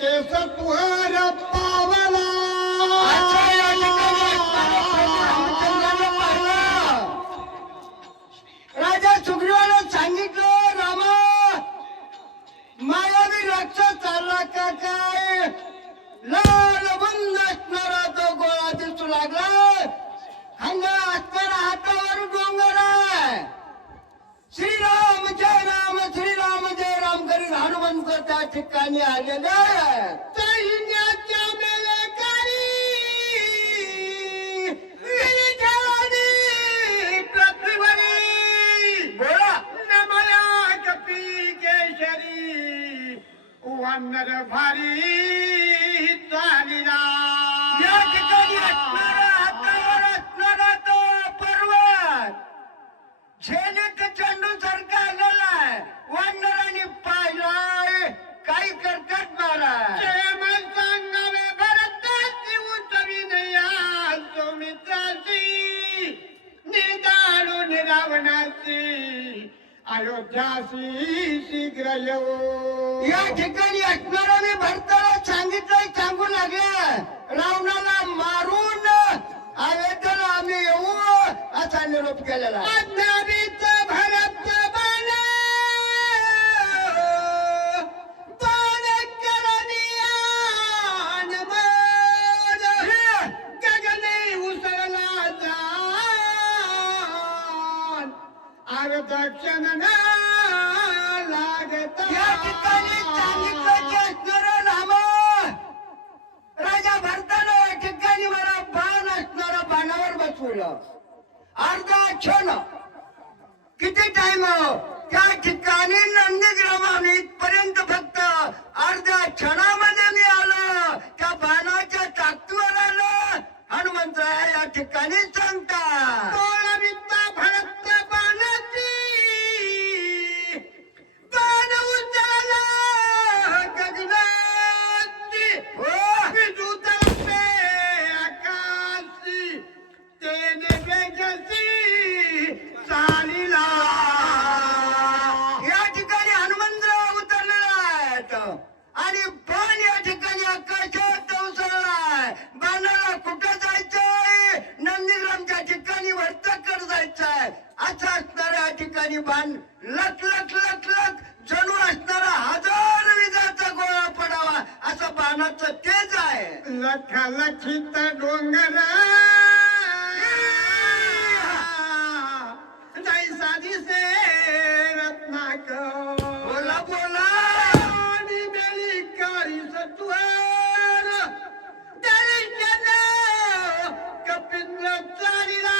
केस तुहार पावला. अच्छा, या ठिकाणी असणारा प्रभू रामचंद्राने पाहिलं. राजा सुग्रीवाने सांगितलं, रामा मायावी राक्षस चालला का काय? लाल बंद असणारा तो गोळा दिसू लागला. खांदा असणारा हातावर डोंगर आहे. श्रीराम जय राम, श्रीराम जय राम करीत हनुमंत त्या ठिकाणी आलेले. सैन्याच्या मेलेकरी गिरिजनानी पृथ्वीवरी बोला नमया कपी केशरी वानर भारी चालिला. या ठिकाणी असणारा हातावर असणारा तो पर्वत झेनित चेंडू सारखा आलेला आहे. वानरांनी पाहिलाय काही करतात महाराज. जय मन सांगावे भरताची उतविनया सुमित्राची निदाळून रावणाची अयोध्यासी शीघ्र येऊ. या ठिकाणी असणारा मी भरताला सांगितलंय, सांगू लागले रावणाला मारून अयोध्येला आम्ही येऊ असा निरोप केलेला आहे. अज्ञानीत भरत बाण बाण करनियान मन गगनी उसळला जान अर्धक्षण लागत. या ठिकाणी सांगितलं की असणारा रामा राजा भरतानं या ठिकाणी मला बाण असणारा बाणावर बसवलं. अर्धा क्षण किती टाइम त्या ठिकाणी नंदीग्रामाने इथपर्यंत फक्त अर्ध्या क्षणामध्ये मी आलो. त्या बाणाच्या ताकदीवर आलो. हनुमंतराय या ठिकाणी सांगतात तोळविता भरत बाणाची बाण उचलला गगनाची विद्युत पे आकाशी तेने वेगसी चालिला. या ठिकाणी हनुमंतराव उतरलेला आहेत आणि बाण या ठिकाणी आकाशात उसळलाय. बाणाला कुठं जायचंय? नंदीग्रामच्या ठिकाणी वर्तकर जायचंय. असं असणाऱ्या ठिकाणी बाण लक लक लक लक जणू असणारा 1000 विजाचा गोळा पडावा असं बाणाचं तेज आहे. लख लखित डोंगर जैसा दिसे रत्नाक. बोला बोला आणि मेली काळी सत्वर दर्शन कपिंद्र चालिला.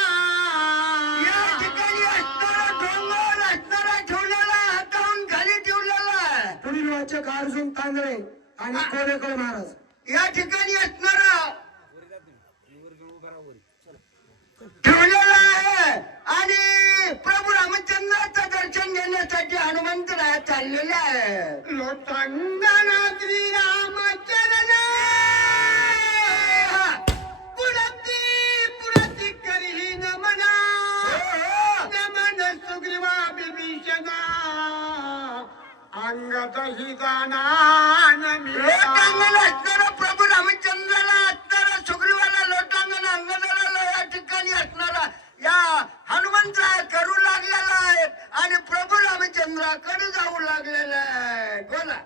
या ठिकाणी असणारा डोंगर असणारा ठेवलेला हाताहून खाली ठेवलेला आहे. पुढील वाचक अर्जुन तांदळे आणि कोरेकर महाराज. या ठिकाणी असणारा ठेवलेला आहे आणि प्रभू रामचंद्राचं दर्शन घेण्यासाठी हनुमंतराय चाललेले आहे. लोटांगणा श्रीरामचरण पुरती पुरती करी नमना. नमन सुग्रीवा विभीषणा अंगद हि जाना लोटांगण असणारा प्रभू रामचंद्राला असणारा सुग्रीवाला लोटांगण अंगदाला या ठिकाणी असणारा या हनुमंतराय करू लागलेला आहे आणि प्रभू रामचंद्राकडे जाऊ लागलेला आहे. बोला